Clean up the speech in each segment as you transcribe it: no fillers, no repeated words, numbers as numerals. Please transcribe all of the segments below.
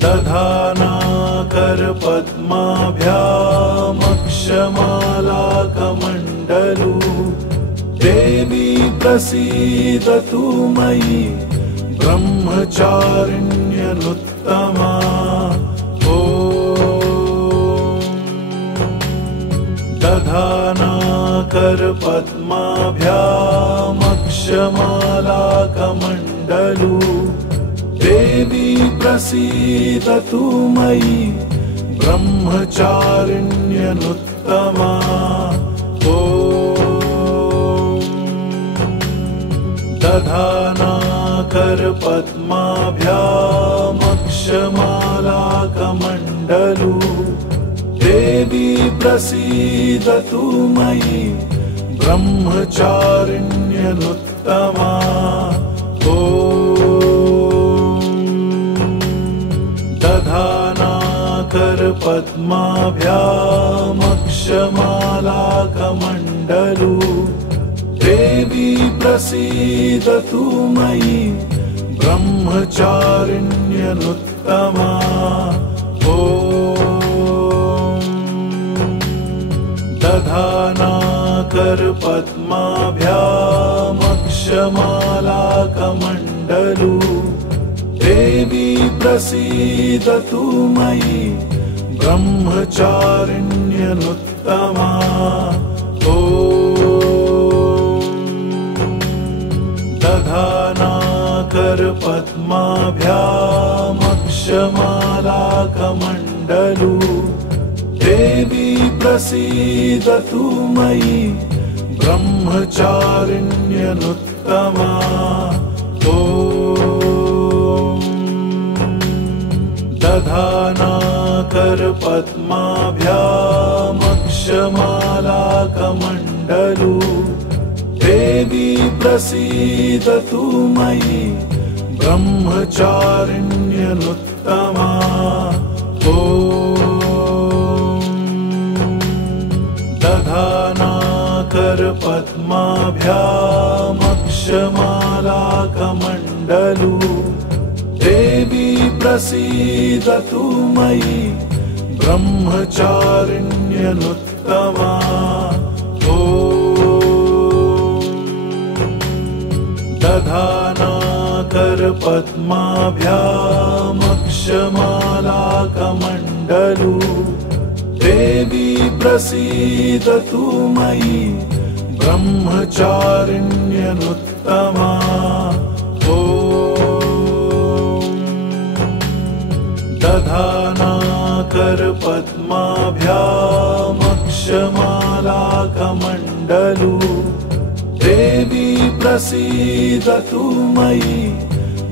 दधानाकरपद्माभ्यामक्षमालाकमण्डलू देवी प्रसीदतु मयि ब्रह्मचारिण्यनुत्तमा। दधानाकरपद्माभ्यामक्षमालाकमण्डलू देवी प्रसीदतु मयि ब्रह्मचारिण्यनुत्तमा। दधानाकरपद्माभ्यामक्षमालाकमण्डलू देवी प्रसीदतु मयि ब्रह्मचारिण्यनुत्तमा। दधानाकरपद्माभ्यामक्षमालाकमण्डलू देवी प्रसीदतु मयि ब्रह्मचारिण्यनुत्तमा। दधानाकरपद्माभ्यामक्षमालाकमण्डलू देवी प्रसीदतु मयि ब्रह्मचारिण्यनुत्तमा। दधानाकरपद्माभ्यामक्षमालाकमण्डलू देवी प्रसीदतु मयि ब्रह्मचारिण्यनुत्तमा। दधानाकरपद्माभ्यामक्षमालाकमण्डलू देवी प्रसीदतु मयि ब्रह्मचारिण्यनुत्तमा। दधानाकरपद्माभ्यामक्षमालाकमण्डलू देवी प्रसीदतु मयि ब्रह्मचारिण्यनुत्तमा। दधानाकरपद्माभ्यामक्षमालाकमण्डलू देवी प्रसीदतु मयि ब्रह्मचारिण्यनुत्तमा। दधानाकरपद्माभ्यामक्षमालाकमण्डलू देवी प्रसीदतु मयि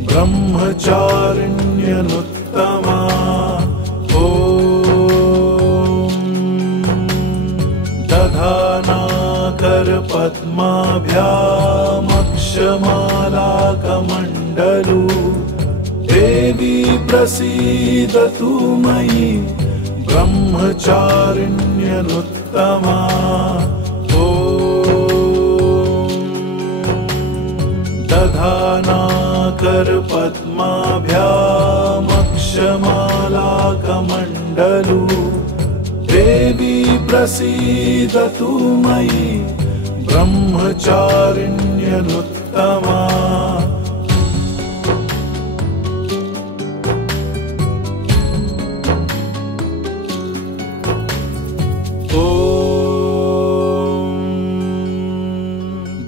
ब्रह्मचारिण्यनुत्तमा। दधानाकरपद्माभ्यामक्षमालाकमण्डलू देवी प्रसीदतु मयि ब्रह्मचारिण्यनुत्तमा। दधानाकरपद्माभ्यामक्षमालाकमण्डलू देवी प्रसीदतु मयि ब्रह्मचारिण्यनुत्तमा।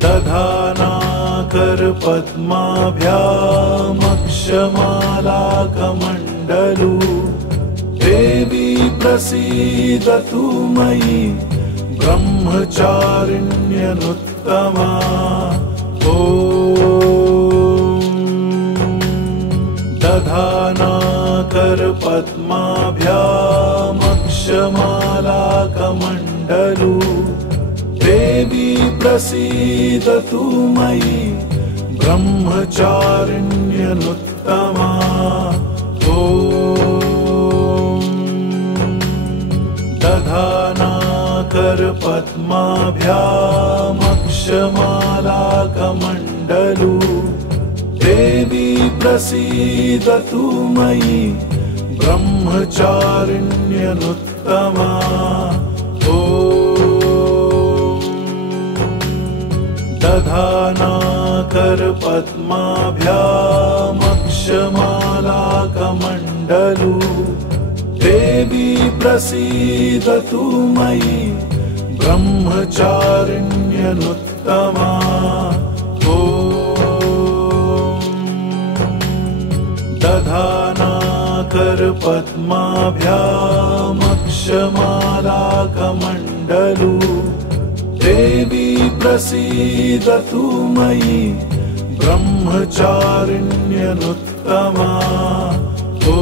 दधानाकरपद्माभ्यामक्षमालाकमण्डलू देवी प्रसीदतु मयि ब्रह्मचारिण्यनुत्तमा। दधानाकरपद्माभ्यामक्षमालाकमण्डलू देवी प्रसीदतु मयि ब्रह्मचारिण्यनुत्तमा। दधानाकरपद्माभ्यामक्षमालाकमण्डलू देवी प्रसीदतु मयि ब्रह्मचारिण्यनुत्तमा ॐ दधानाकरपद्माभ्यामक्षमालाकमण्डलू देवी प्रसीदतु मयि ब्रह्मचारिण्यनुत्तमा ॐ दधानाकरपद्माभ्यामक्षमालाकमण्डलू देवी प्रसीदतु मयि ब्रह्मचारिण्यनुत्तमा ॐ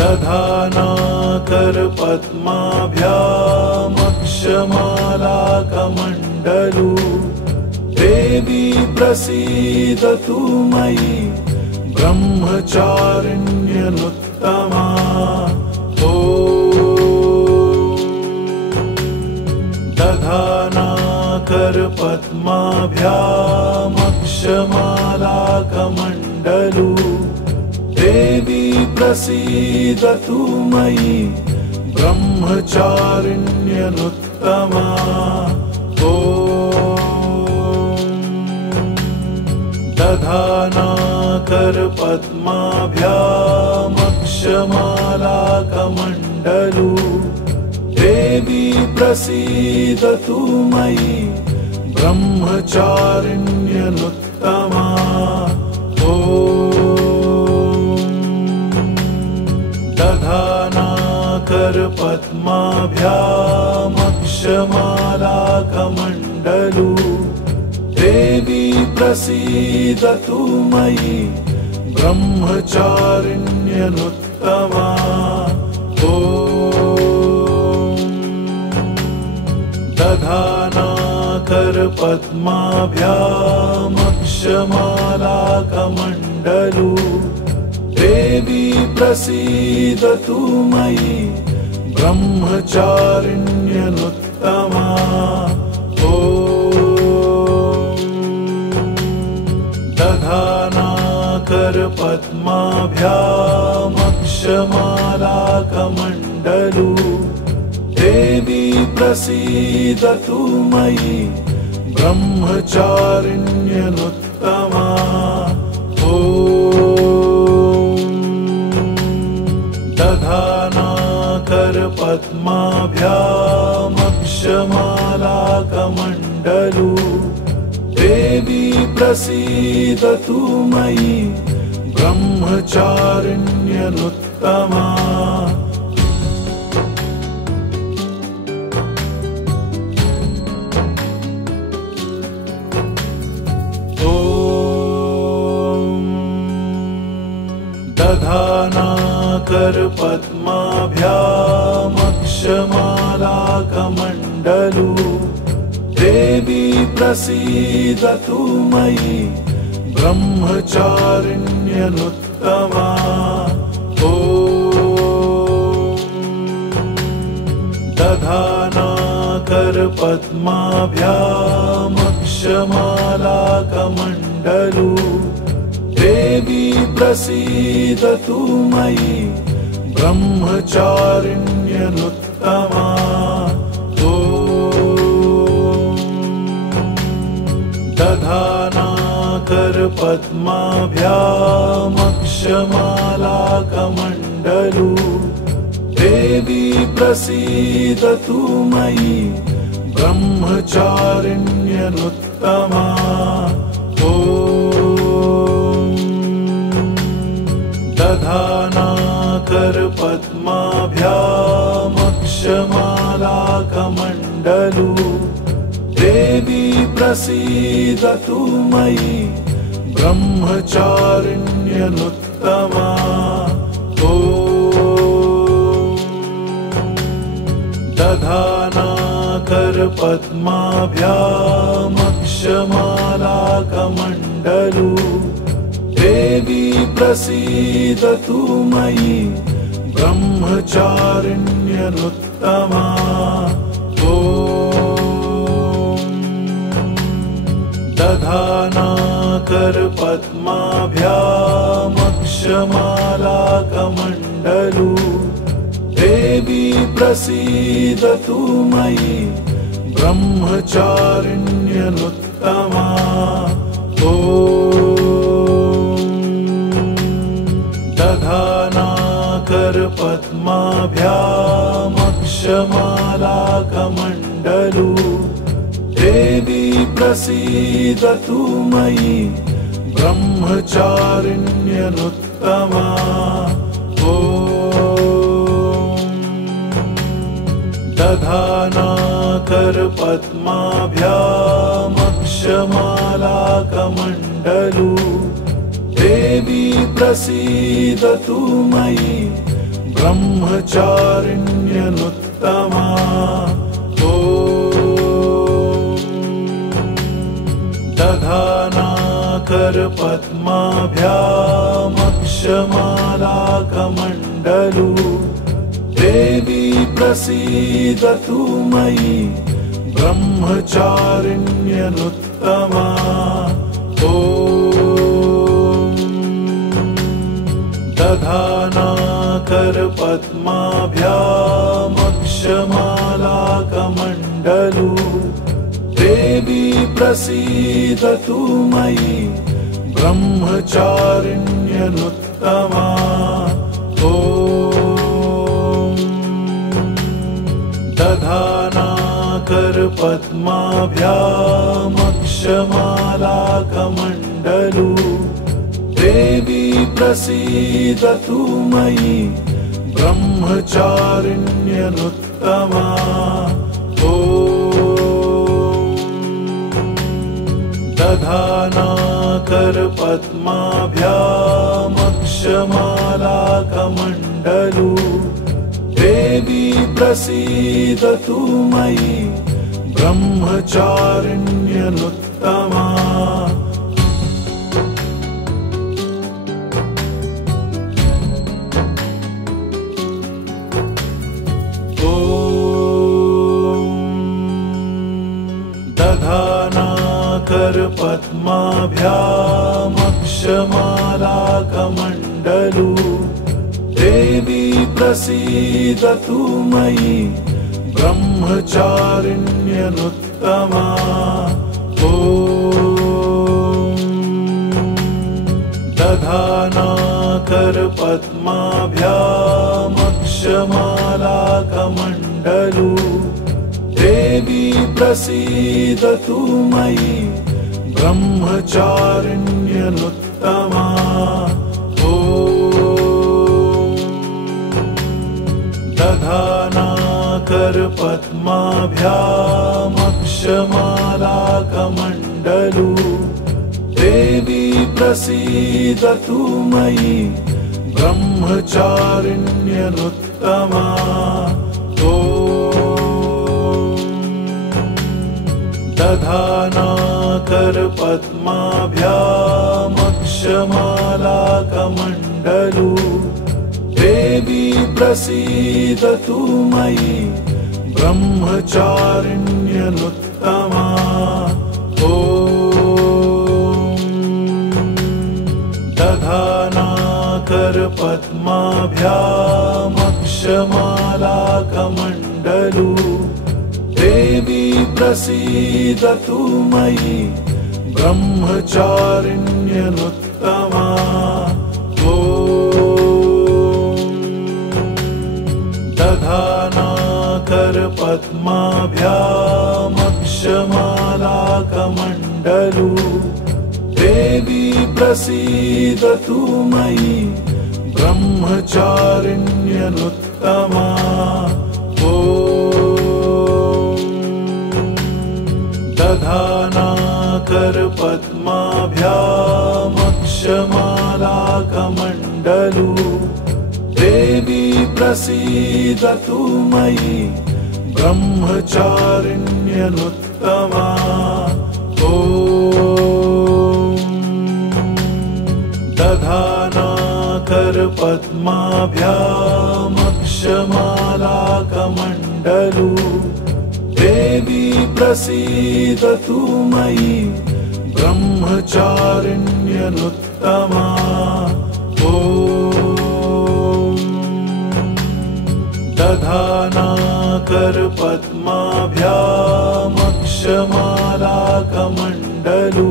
दधानाकरपद्माभ्यामक्षमालाकमण्डलू देवी प्रसीदतु मयि ब्रह्मचारिण्यनुत्तमा ॐ दधानाकरपद्माभ्यामक्षमालाकमण्डलू देवी प्रसीदतु मयि ब्रह्मचारिण्यनुत्तमा ॐ दधानाकरपद्माभ्यामक्षमालाकमण्डलू देवी प्रसीदतु मयि ब्रह्मचारिण्यनुत्तमा ॐ दधानाकरपद्माभ्यामक्षमालाकमण्डलू देवी प्रसीदतु मयि ब्रह्मचारिण्यनुत्तमा ॐ दधानाकरपद्माभ्यामक्षमालाकमण्डलू देवी प्रसीदतु मयि ब्रह्मचारिण्यनुत्तमा ॐ दधानाकरपद्माभ्यामक्षमालाकमण्डलू देवी प्रसीदतु मयि ब्रह्मचारिण्यनुत्तमा ॐ दधानाकरपद्माभ्यामक्षमालाकमण्डलू देवी प्रसीदतु मयि ब्रह्मचारिण्यनुत्तमा दधानाकरपद्माभ्यामक्षमालाकमण्डलू देवी प्रसीदतु मयि ब्रह्मचारिण्यनुत्तमा ॐ दधानाकरपद्माभ्यामक्षमालाकमण्डलू देवी प्रसीदतु मयि ब्रह्मचारिण्यनुत्तमा ॐ दधानाकरपद्माभ्यामक्षमालाकमण्डलू देवी प्रसीदतु मयि ब्रह्मचारिण्यनुत्तमा ॐ दधानाकरपद्माभ्यामक्षमालाकमण्डलू देवी प्रसीदतु मयि ब्रह्मचारिण्यनुत्तमा ॐ दधानाकरपद्माभ्यामक्षमालाकमण्डलू देवी प्रसीदतु मयि ब्रह्मचारिण्यनुत्तमा ॐ दधानाकरपद्माभ्यामक्षमालाकमण्डलू देवी प्रसीदतु मयि ब्रह्मचारिण्यनुत्तमा ॐ दधानाकरपद्माभ्यामक्षमालाकमण्डलू देवी प्रसीदतु मयि ब्रह्मचारिण्यनुत्तमा ॐ दधानाकरपद्माभ्यामक्षमालाकमण्डलू देवी प्रसीदतु मयि ब्रह्मचारिण्यनुत्तमा दधानाकरपद्माभ्यामक्षमालाकमण्डलू देवी प्रसीदतु मयि ब्रह्मचारिण्यनुत्तमा ॐ दधानाकरपद्माभ्यामक्षमालाकमण्डलू देवी प्रसीदतु मयि ब्रह्मचारिण्यनुत्तमा ॐ दधानाकरपद्माभ्यामक्षमालाकमण्डलू देवी प्रसीदतु मयि ब्रह्मचारिण्यनुत्तमा दधानाकरपद्माभ्यामक्षमालाकमण्डलू देवी प्रसीदतु मयि ब्रह्मचारिण्यनुत्तमा दधानाकरपद्माभ्यामक्षमालाकमण्डलू देवी प्रसीदतु मयि ब्रह्मचारिण्यनुत्तमा ॐ दधानाकरपद्माभ्यामक्षमालाकमण्डलू देवी प्रसीदतु मयि ब्रह्मचारिण्यनुत्तमा ॐ दधानाकरपद्माभ्यामक्षमालाकमण्डलू देवी प्रसीदतु मयि ब्रह्मचारिण्यनुत्तमा दधानाकरपद्माभ्यामक्षमालाकमण्डलू देवी प्रसीदतु मयि ब्रह्मचारिण्यनुत्तमा ॐ दधानाकरपद्माभ्यामक्षमालाकमण्डलू देवी प्रसीदतु मयि ब्रह्मचारिण्यनुत्तमा ॐ दधानाकरपद्माभ्यामक्षमालाकमण्डलू देवी प्रसीदतु मयि ब्रह्मचारिण्यनुत्तमा दधानाकरपद्माभ्यामक्षमालाकमण्डलू देवी प्रसीदतु मयि ब्रह्मचारिण्यनुत्तमा ॐ दधानाकरपद्माभ्यामक्षमालाकमण्डलू देवी प्रसीदतु मयि ब्रह्मचारिण्यनुत्तमा ॐ दधानाकरपद्माभ्यामक्षमालाकमण्डलू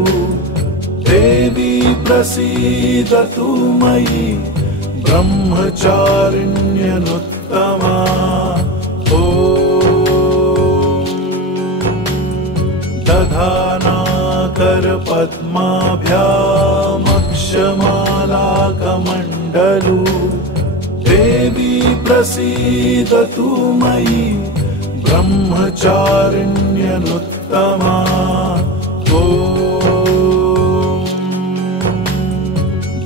देवी प्रसीदतु मयि ब्रह्मचारिण्यनुत्तमा ॐ दधानाकरपद्माभ्यामक्षमालाकमण्डलू देवी प्रसीदतु मयि ब्रह्मचारिण्यनुत्तमा ॐ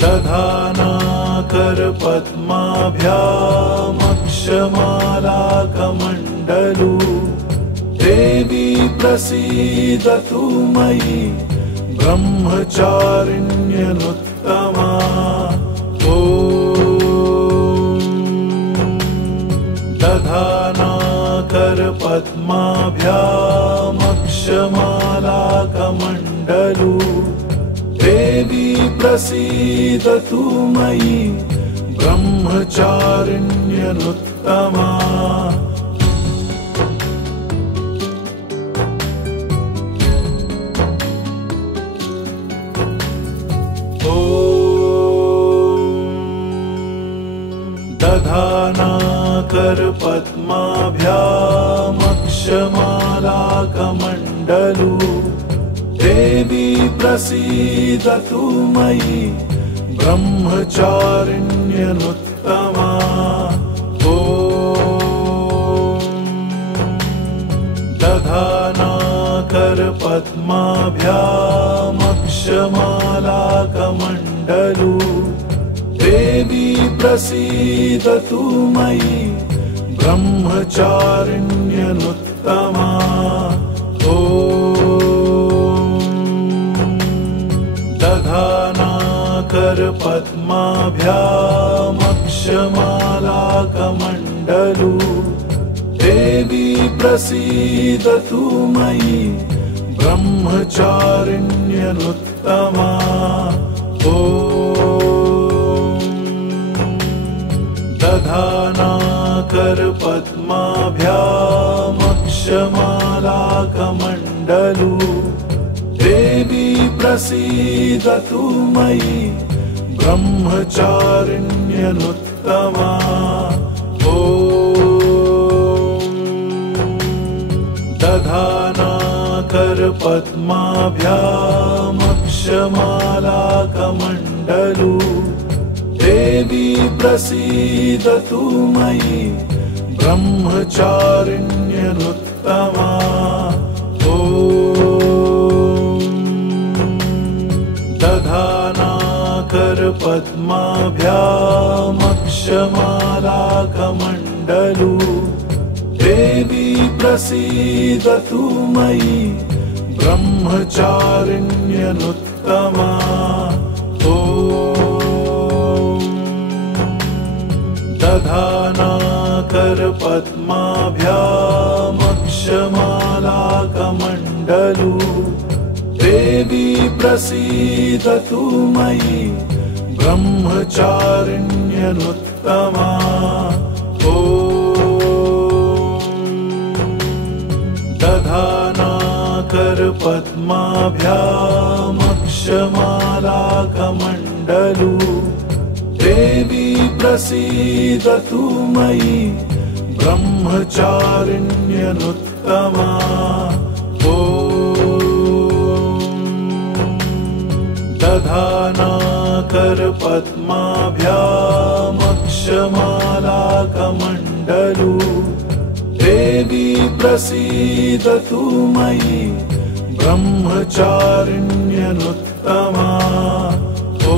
दधानाकरपद्माभ्यामक्षमालाकमण्डलू देवी प्रसीदतु मयि ब्रह्मचारिण्यनुत्तमा ॐ दधानाकरपद्माभ्यामक्षमालाकमण्डलू देवी प्रसीदतु मयि ब्रह्मचारिण्यनुत्तमा दधानाकरपद्माभ्यामक्षमालाकमण्डलू देवी प्रसीदतु मयि ब्रह्मचारिण्यनुत्तमा ॐ दधानाकरपद्माभ्यामक्षमालाकमण्डलू देवी प्रसीदतु मयि ब्रह्मचारिण्यनुत्तमा ॐ दधानाकरपद्माभ्यामक्षमालाकमण्डलू देवी प्रसीदतु मयि ब्रह्मचारिण्यनुत्तमा ॐ दधानाकरपद्माभ्यामक्षमालाकमण्डलू देवी प्रसीदतु मयि ब्रह्मचारिण्यनुत्तमा ॐ दधानाकरपद्माभ्यामक्षमालाकमण्डलू देवी प्रसीदतु मयि ब्रह्मचारिण्यनुत्तमा ॐ दधानाकरपद्माभ्यामक्षमालाकमण्डलू देवी प्रसीदतु मयि ब्रह्मचारिण्यनुत्तमा ॐ दधानाकरपद्माभ्यामक्षमालाकमण्डलू देवी प्रसीदतु मयि ब्रह्मचारिण्यनुत्तमा ॐ दधानाकरपद्माभ्यामक्षमालाकमण्डलू देवी प्रसीदतु मयि ब्रह्मचारिण्यनुत्तमा ॐ दधानाकरपद्माभ्यामक्षमालाकमण्डलू देवी प्रसीदतु मयि ब्रह्मचारिण्यनुत्तमा ॐ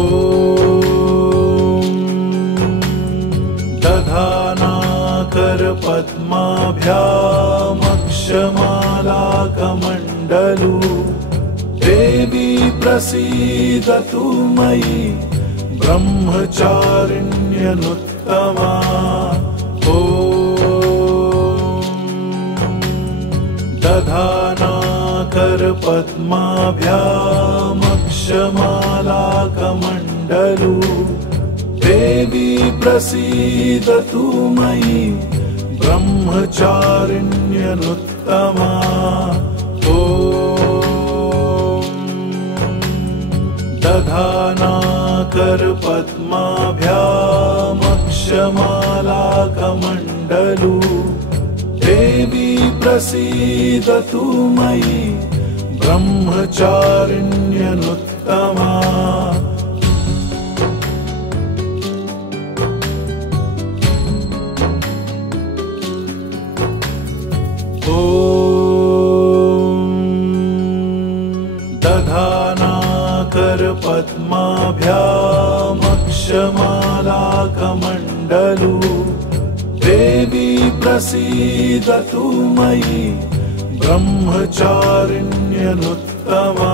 दधानाकरपद्माभ्यामक्षमालाकमण्डलू देवी प्रसीदतु मयि ब्रह्मचारिण्यनुत्तमा ॐ दधानाकरपद्माभ्यामक्षमालाकमण्डलू दधानाकरपद्माभ्यामक्षमालाकमण्डलू देवी प्रसीदतु मयि ब्रह्मचारिण्यनुत्तमा दधानाकरपद्माभ्यामक्षमालाकमण्डलू देवी प्रसीदतु मयि ब्रह्मचारिण्यनुत्तमा दधानाकरपद्माभ्यामक्षमालाकमण्डलू देवी प्रसीदतु मयि ब्रह्मचारिण्यनुत्तमा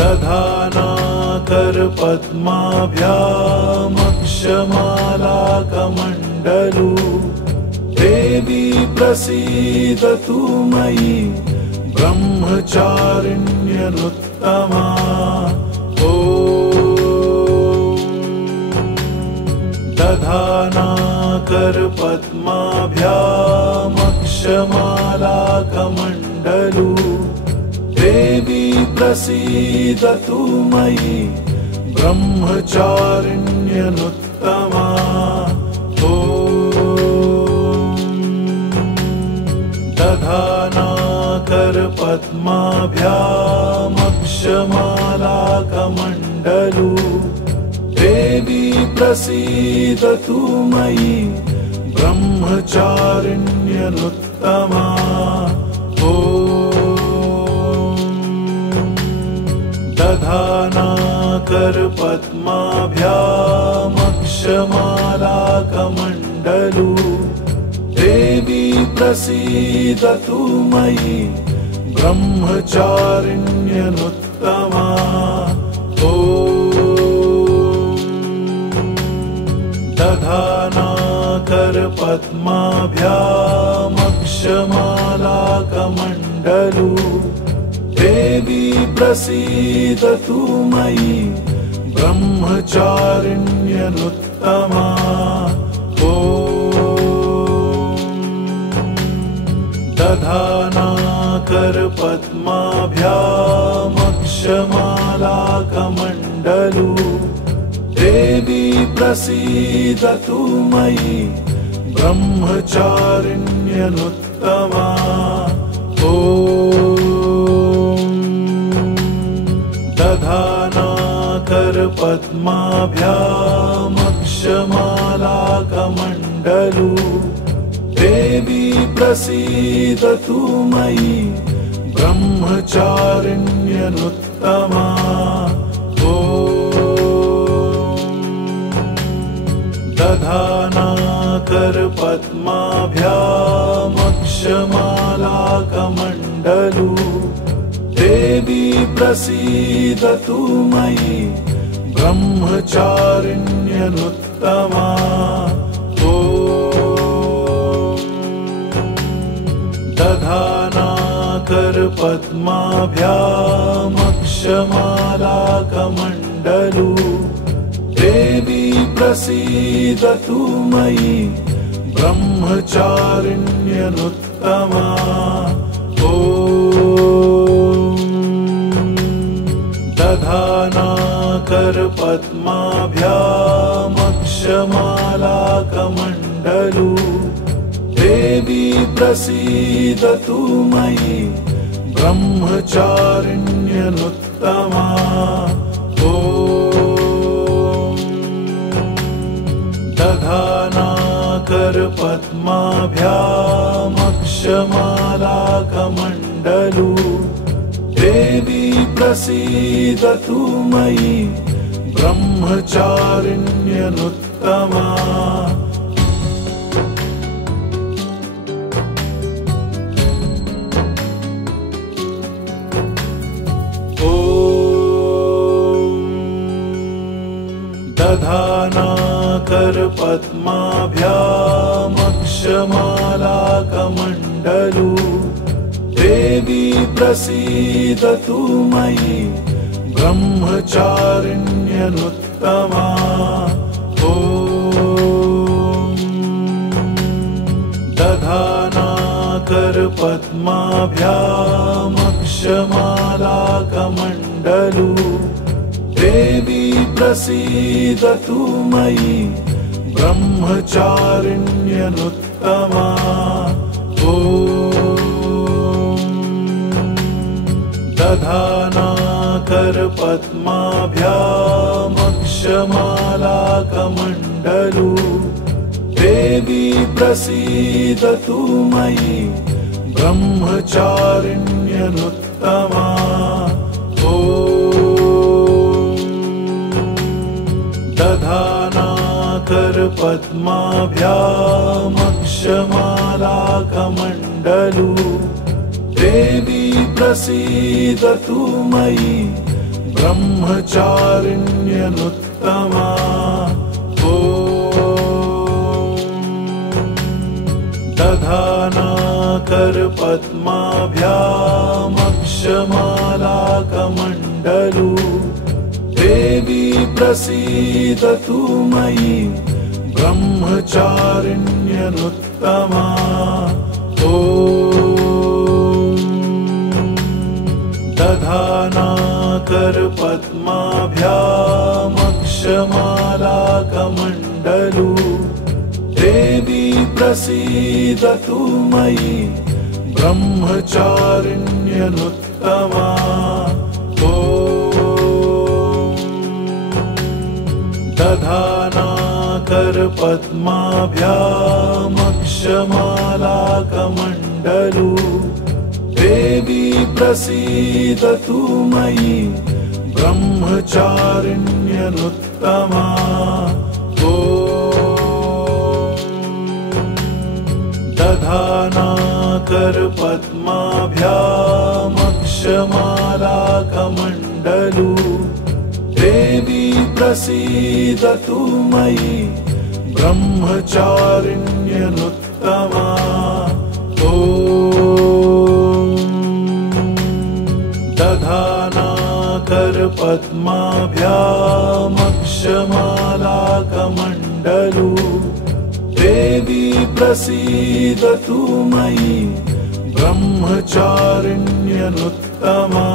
दधानाकरपद्माभ्यामक्षमालाकमण्डलू देवी प्रसीदतु मयि ब्रह्मचारिण्यनुत्तमा दधानाकरपद्माभ्यामक्षमालाकमण्डलू देवी प्रसीदतु मयि ब्रह्मचारिण्यनुत्तमा दधानाकरपद्माभ्यामक्षमालाकमण्डलू देवी प्रसीदतु मयि ब्रह्मचारिण्यनुत्तमा दधानाकरपद्माभ्यामक्षमालाकमण्डलू देवी प्रसीदतु मयि ब्रह्मचारिण्यनुत्तमा दधानाकरपद्माभ्यामक्षमालाकमण्डलू देवी प्रसीदतु मयि ब्रह्मचारिण्यनुत्तमा दधानाकरपद्माभ्यामक्षमालाकमण्डलू देवी प्रसीदतु मयि ब्रह्मचारिण्यनुत्तमा दधानाकरपद्माभ्यामक्षमालाकमण्डलू देवी प्रसीदतु मयि ब्रह्मचारिण्यनुत्तमा दधानाकरपद्माभ्यामक्षमालाकमण्डलू देवी प्रसीदतु मयि ब्रह्मचारिण्यनुत्तमा दधानाकरपद्माभ्यामक्षमालाकमण्डलू देवी प्रसीदतु मयि ब्रह्मचारिण्यनुत्तमा दधानाकरपद्माभ्यामक्षमालाकमण्डलू देवी प्रसीदतु मयि ब्रह्मचारिण्यनुत्तमा दधानाकरपद्माभ्यामक्षमालाकमण्डलू देवी प्रसीदतु मयि ब्रह्मचारिण्यनुत्तमा दधानाकरपद्माभ्यामक्षमालाकमण्डलू मालाकमण्डलु देवी प्रसीदतु मयि ब्रह्मचारिण्यनुत्तमा ॐ दधानाकरपद्माभ्यामक्षमालाकमण्डलु देवी प्रसीदतु मयि ब्रह्मचारिण्यनुत्तमा ॐ दधानाकरपद्माभ्यामक्षमालाकमण्डलु देवी प्रसीदतु मयि ब्रह्मचारिण्यनुत्तमा ॐ दधानाकरपद्माभ्यामक्षमालाकमण्डलु देवी प्रसीदतु मयि ब्रह्मचारिण्यनुत्तमा ॐ दधानाकरपद्माभ्यामक्षमालाकमण्डलु देवी प्रसीदतु मयि ब्रह्मचारिण्यनुत्तमा ॐ दधानाकरपद्माभ्यामक्षमालाकमण्डलु देवी प्रसीदतु मयि ब्रह्मचारिण्यनुत्तमा ॐ दधानाकरपद्माभ्यामक्षमालाकमण्डलु देवी प्रसीदतु मयि ब्रह्मचारिण्यनुत्तमा ॐ दधानाकरपद्माभ्यामक्षमालाकमण्डलु देवी प्रसीदतु मयि ब्रह्मचारिण्यनुत्तमा ॐ दधानाकरपद्माभ्यामक्षमालाकमण्डलु देवी प्रसीदतु मयि ब्रह्मचारिण्यनुत्तमा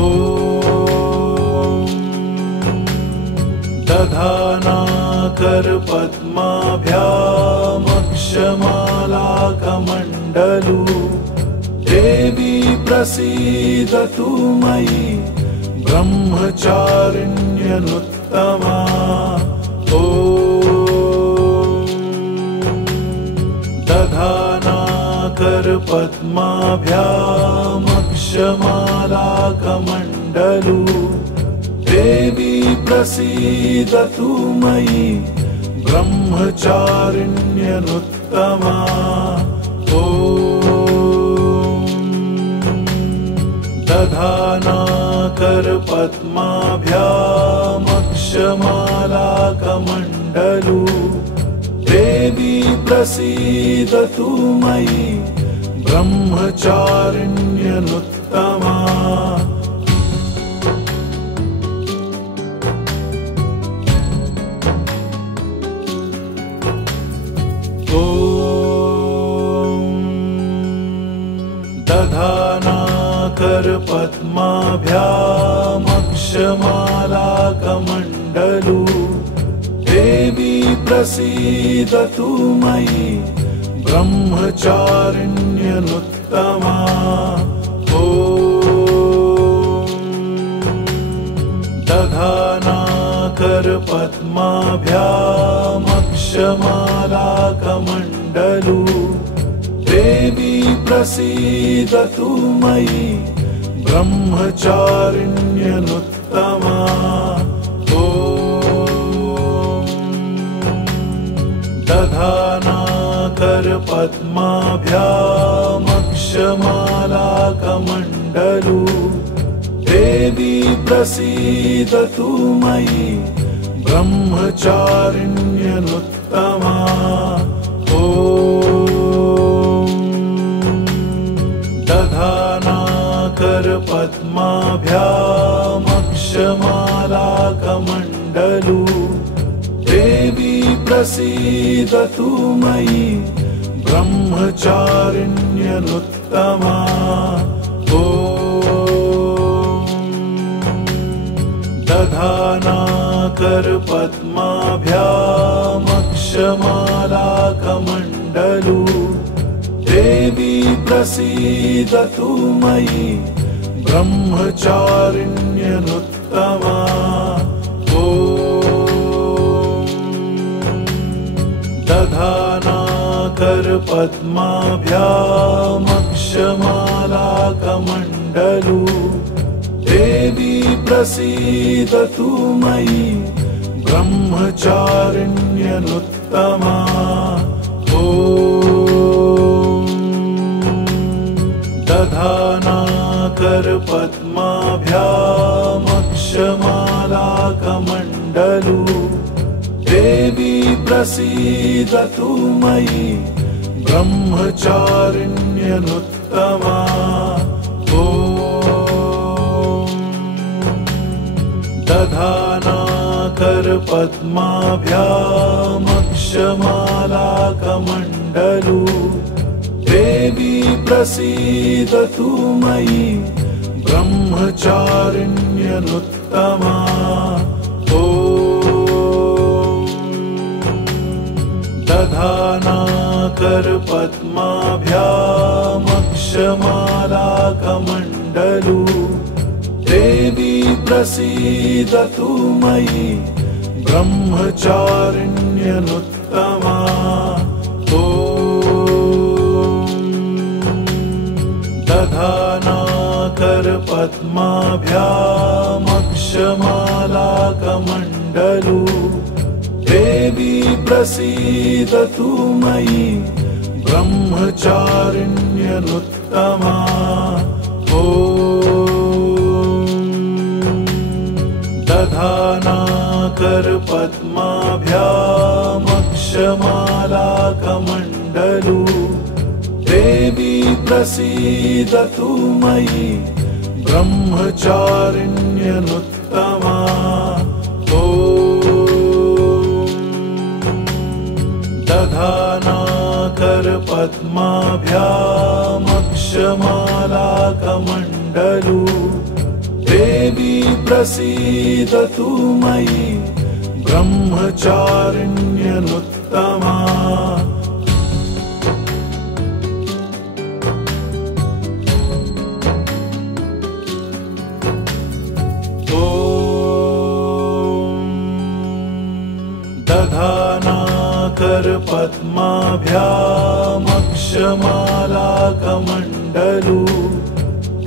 ॐ दधानाकरपद्माभ्यामक्षमालाकमण्डलु देवी प्रसीदतु मयि ब्रह्मचारिण्यनुत्तमा ॐ दधानाकरपद्माभ्यामक्षमालाकमण्डलु देवी प्रसीदतु मयि ब्रह्मचारिण्यनुत्तमा ॐ दधानाकरपद्माभ्यामक्षमालाकमण्डलु देवी प्रसीदतु मयि ब्रह्मचारिण्यनुत्तमा दधानाकरपद्माभ्यामक्षमालाकमण्डलु देवी प्रसीदतु मयि ब्रह्मचारिण्यनुत्तमा ॐ दधानाकरपद्माभ्यामक्षमालाकमण्डलु देवी प्रसीदतु मयि ब्रह्मचारिण्यनुत्तमा ॐ दधानाकरपद्माभ्यामक्षमालाकमण्डलु देवी प्रसीदतु मयि ब्रह्मचारिण्यनुत्तमा ॐ कमण्डलु देवी प्रसीदतु मयि ब्रह्मचारिण्यनुत्तमा ॐ दधानाकरपद्माभ्यामक्षमालाकमण्डलु देवी प्रसीदतु मयि ब्रह्मचारिण्यनुत्तमा ॐ दधानाकरपद्माभ्यामक्षमालाकमण्डलु देवी प्रसीदतु मयि ब्रह्मचारिण्यनुत्तमा ॐ दधानाकरपद्माभ्यामक्षमालाकमण्डलु देवी प्रसीदतु मयि ब्रह्मचारिण्यनुत्तमा ॐ दधानाकरपद्माभ्यामक्षमालाकमण्डलु देवी प्रसीदतु मयि ब्रह्मचारिण्यनुत्तमा ॐ दधानाकरपद्माभ्यामक्षमालाकमण्डलु देवी प्रसीदतु मयि ब्रह्मचारिण्यनुत्तमा ॐ दधानाकरपद्माभ्यामक्षमालाकमण्डलु देवी प्रसीदतु मयि ब्रह्मचारिण्यनुत्तमा ॐ दधानाकरपद्माभ्यामक्षमालाकमण्डलु देवी प्रसीदतु मयि ब्रह्मचारिण्यनुत्तमा ॐ दधानाकरपद्माभ्यामक्षमालाकमण्डलु देवी प्रसीदतु मयि ब्रह्मचारिण्यनुत्तमा दधानाकरपद्माभ्यामक्षमालाकमण्डलु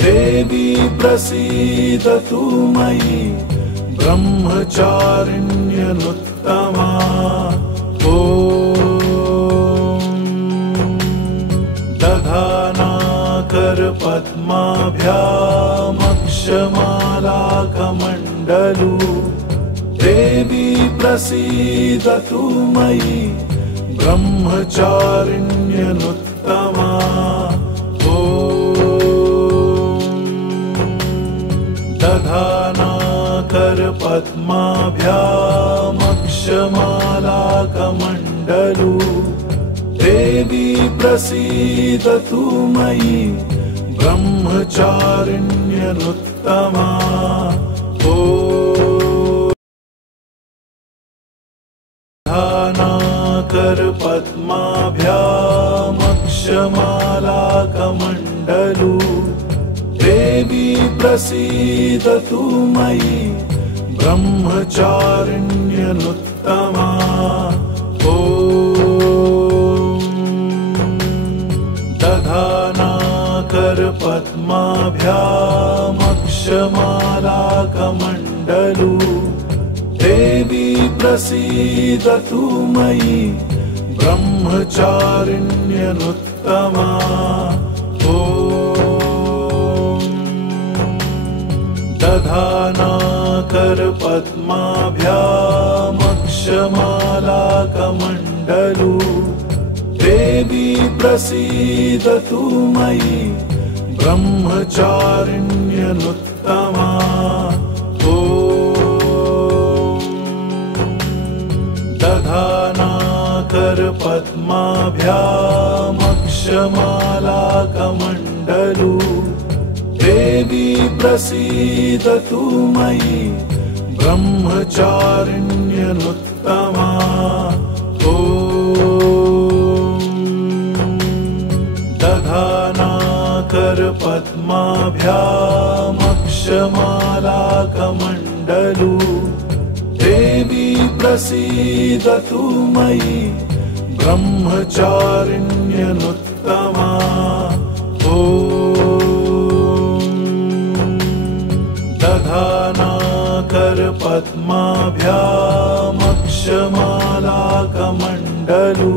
देवी प्रसीदतु मयि ब्रह्मचारिण्यनुत्तमा ॐ दधानाकरपद्माभ्यामक्षमालाकमण्डलु देवी प्रसीदतु मयि ब्रह्मचारिण्यनुत्तमा ॐ दधानाकरपद्माभ्यामक्षमालाकमण्डलु देवी प्रसीदतु मयि ब्रह्मचारिण्यनुत्तमा ॐ दधानाकरपद्माभ्यामक्षमालाकमण्डलु देवी प्रसीदतु मयि ब्रह्मचारिण्यनुत्तमा ॐ दधानाकरपद्माभ्यामक्षमालाकमण्डलु देवी प्रसीदतु मयि ब्रह्मचारिण्यनुत्तमा ॐ दधानाकरपद्माभ्यामक्षमालाकमण्डलु देवी प्रसीदतु मयि ब्रह्मचारिण्यनुत्तमा ॐ दधानाकरपद्माभ्यामक्षमालाकमण्डलू देवी प्रसीदतु मयि ब्रह्मचारिण्यनुत्तमा ॐ दधानाकरपद्माभ्यामक्षमालाकमण्डलू देवी प्रसीदतु मयि ब्रह्मचारिण्यनुत्तमा ॐ दधानाकरपद्माभ्यामक्षमालाकमण्डलू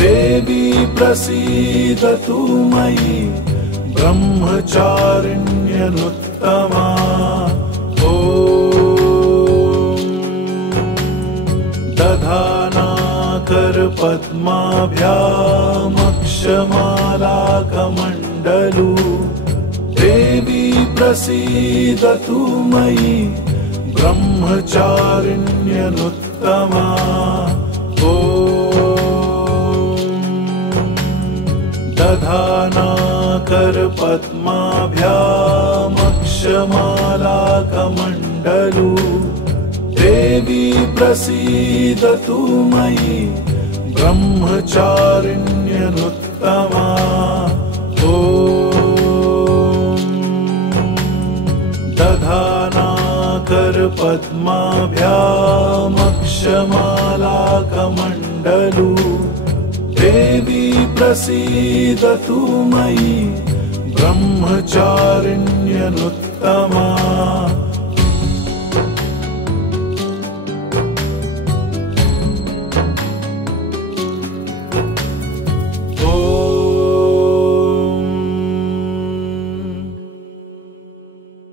देवी प्रसीदतु मयि ब्रह्मचारिण्यनुत्तमा ॐ दधानाकरपद्माभ्यामक्षमालाकमण्डलू देवी प्रसीदतु मयि ब्रह्मचारिण्यनुत्तमा ॐ दधानाकरपद्माभ्यामक्षमालाकमण्डलू देवी प्रसीदतु मयि ब्रह्मचारिण्यनुत्तमा ॐ दधानाकरपद्माभ्यामक्षमालाकमण्डलू देवी प्रसीदतु मयि ब्रह्मचारिण्यनुत्तमा।